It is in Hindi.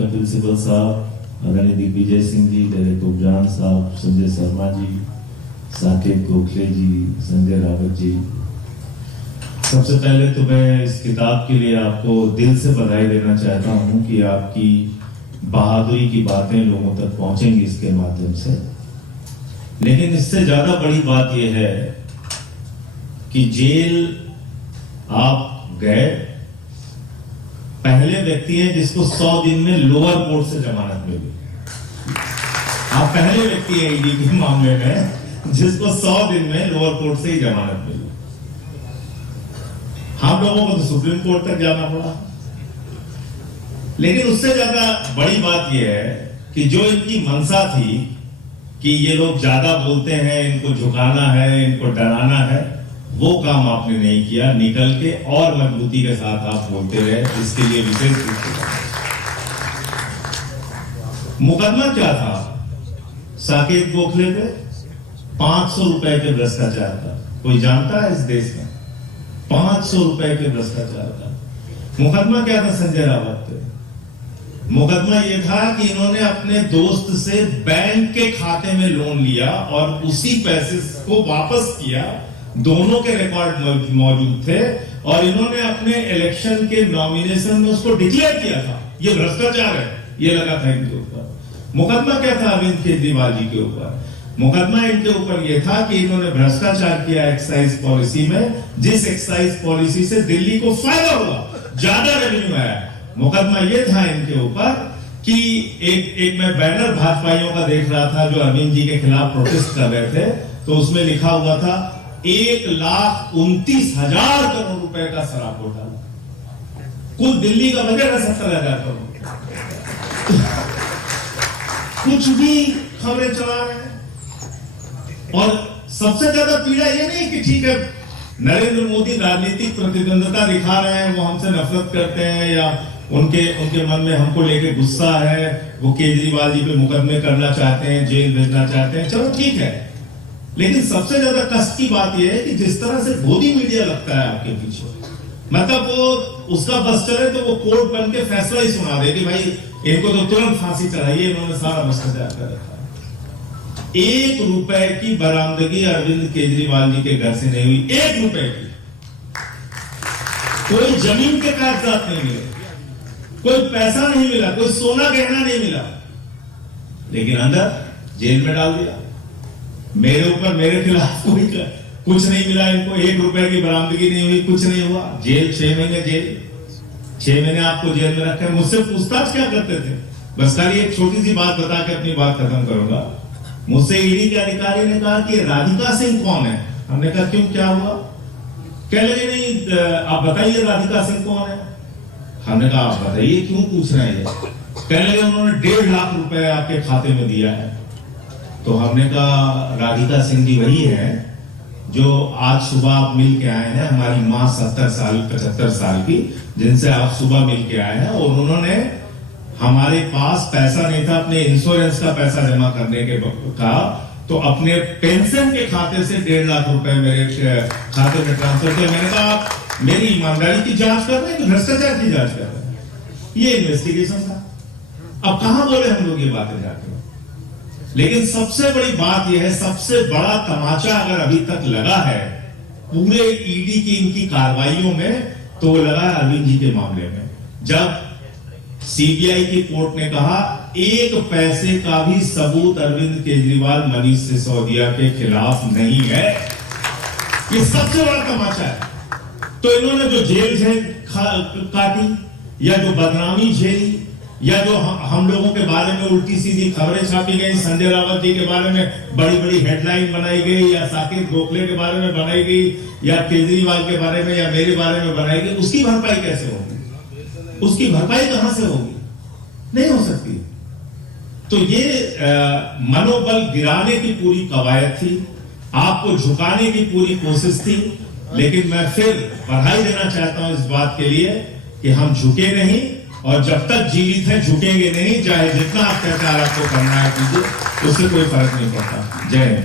कपिल सिब्बल साहब, आदरणीय दिग्विजय सिंह जी, डायरेक्टर उपजान साहब, संजय शर्मा जी, साकेत गोखले जी, संजय रावत जी, सबसे पहले तो मैं इस किताब के लिए आपको दिल से बधाई देना चाहता हूं कि आपकी बहादुरी की बातें लोगों तक पहुंचेंगी इसके माध्यम से। लेकिन इससे ज्यादा बड़ी बात यह है कि जेल आप गए, पहले व्यक्ति हैं जिसको 100 दिन में लोअर कोर्ट से जमानत मिली। आप पहले व्यक्ति हैं ईडी के मामले में जिसको 100 दिन में लोअर कोर्ट से ही जमानत मिली। हम लोगों को तो सुप्रीम कोर्ट तक जाना पड़ा। लेकिन उससे ज्यादा बड़ी बात यह है कि जो इनकी मंशा थी कि ये लोग ज्यादा बोलते हैं, इनको झुकाना है, इनको डराना है, वो काम आपने नहीं किया। निकल के और मजबूती के साथ आप बोलते रहे, इसके लिए विशेष रूप से मुकदमा क्या था? साकेत गोखले पे 500 रुपए के भ्रष्टाचार था। कोई जानता है इस देश में? 500 रुपए के भ्रष्टाचार था। मुकदमा क्या था संजय रावत पे? मुकदमा यह था कि इन्होंने अपने दोस्त से बैंक के खाते में लोन लिया और उसी पैसे को वापस किया। दोनों के रिकॉर्ड मौजूद थे और इन्होंने अपने इलेक्शन के नॉमिनेशन में उसको डिक्लेयर किया था। ये भ्रष्टाचार है, ये लगा था इनके ऊपर। मुकदमा क्या था अरविंद केजरीवाल जी के ऊपर? मुकदमा इनके ऊपर यह था कि इन्होंने भ्रष्टाचार किया एक्साइज पॉलिसी में, जिस एक्साइज पॉलिसी से दिल्ली को फायदा हुआ, ज्यादा रेवेन्यू आया। मुकदमा यह था इनके ऊपर कि एक मैं बैनर भाजपाइयों का देख रहा था जो अरविंद जी के खिलाफ प्रोटेस्ट कर रहे थे, तो उसमें लिखा हुआ था 1,29,000 करोड़ रुपए का शराब घोटाला। कुल दिल्ली का बजट है 70,000 करोड़। कुछ भी खबरें चला रहे हैं। और सबसे ज्यादा पीड़ा यह नहीं कि ठीक है नरेंद्र मोदी राजनीतिक प्रतिद्वंदता दिखा रहे हैं, वो हमसे नफरत करते हैं या उनके मन में हमको लेके गुस्सा है, वो केजरीवाल जी पे मुकदमे करना चाहते हैं, जेल भेजना चाहते हैं, चलो ठीक है। लेकिन सबसे ज्यादा कष्ट की बात यह है कि जिस तरह से मोदी मीडिया लगता है आपके पीछे, मतलब वो उसका बस चले तो वो कोर्ट बन के फैसला ही सुना दे कि भाई इनको तो तुरंत फांसी चढ़ाइए, इन्होंने सारा भ्रष्टाचार कर रखा है। 1 रुपए की बरामदगी अरविंद केजरीवाल जी के घर से नहीं हुई। 1 रुपए की। कोई जमीन के कागजात नहीं मिले, कोई पैसा नहीं मिला, कोई सोना गहना नहीं मिला, लेकिन अंदर जेल में डाल दिया। मेरे ऊपर, मेरे खिलाफ कोई कुछ नहीं मिला इनको। 1 रुपए की बरामदगी नहीं हुई, कुछ नहीं हुआ। जेल 6 महीने जेल, 6 महीने आपको जेल में रखे। मुझसे पूछताछ क्या करते थे? बस खाली एक छोटी सी बात बता के अपनी बात खत्म करूंगा। मुझसे ईडी के अधिकारी ने कहा कि राधिका सिंह कौन है? हमने कहा क्यों, क्या हुआ? कह लगे नहीं आप बताइए राधिका सिंह कौन है। हमने कहा आप बताइए, क्यों पूछ रहे हैं? कह लगे उन्होंने 1.5 लाख रुपए आपके खाते में दिया है। तो हमने कहा राधिका सिंह जी वही है जो आज सुबह आप मिल के आए हैं, हमारी माँ 75 साल की, जिनसे आप सुबह मिल के आए हैं। और उन्होंने हमारे पास पैसा नहीं था अपने इंश्योरेंस का पैसा जमा करने के का, तो अपने पेंशन के खाते से 1.5 लाख रुपए मेरे खाते में ट्रांसफर किया। मैंने कहा मेरी ईमानदारी की जांच कर रहे हैं कि भ्रष्टाचार की जांच कर रहे हैं? ये इन्वेस्टिगेशन था। अब कहां बोले हम लोग ये बातें जाके? लेकिन सबसे बड़ी बात यह है, सबसे बड़ा तमाचा अगर अभी तक लगा है पूरे ईडी की इनकी कार्रवाइयों में, तो वो लगा है अरविंद जी के मामले में। जब सीबीआई की कोर्ट ने कहा 1 पैसे का भी सबूत अरविंद केजरीवाल, मनीष सिसोदिया के खिलाफ नहीं है, ये सबसे बड़ा तमाचा है। तो इन्होंने जो जेल काटी या जो बदनामी झेली या जो हम लोगों के बारे में उल्टी सीधी खबरें छापी गई, संजय रावत जी के बारे में बड़ी बड़ी हेडलाइन बनाई गई, या साकेत गोखले के बारे में बनाई गई, या केजरीवाल के बारे में या मेरे बारे में बनाई गई, उसकी भरपाई कैसे होगी? उसकी भरपाई कहां से होगी? नहीं हो सकती। तो ये मनोबल गिराने की पूरी कवायद थी, आपको झुकाने की पूरी कोशिश थी। लेकिन मैं फिर बधाई देना चाहता हूं इस बात के लिए कि हम झुके नहीं, और जब तक जीवित हैं झुकेंगे नहीं। चाहे जितना अत्याचार आपको करना है कीजिए, उससे कोई फर्क नहीं पड़ता। जय हिंद।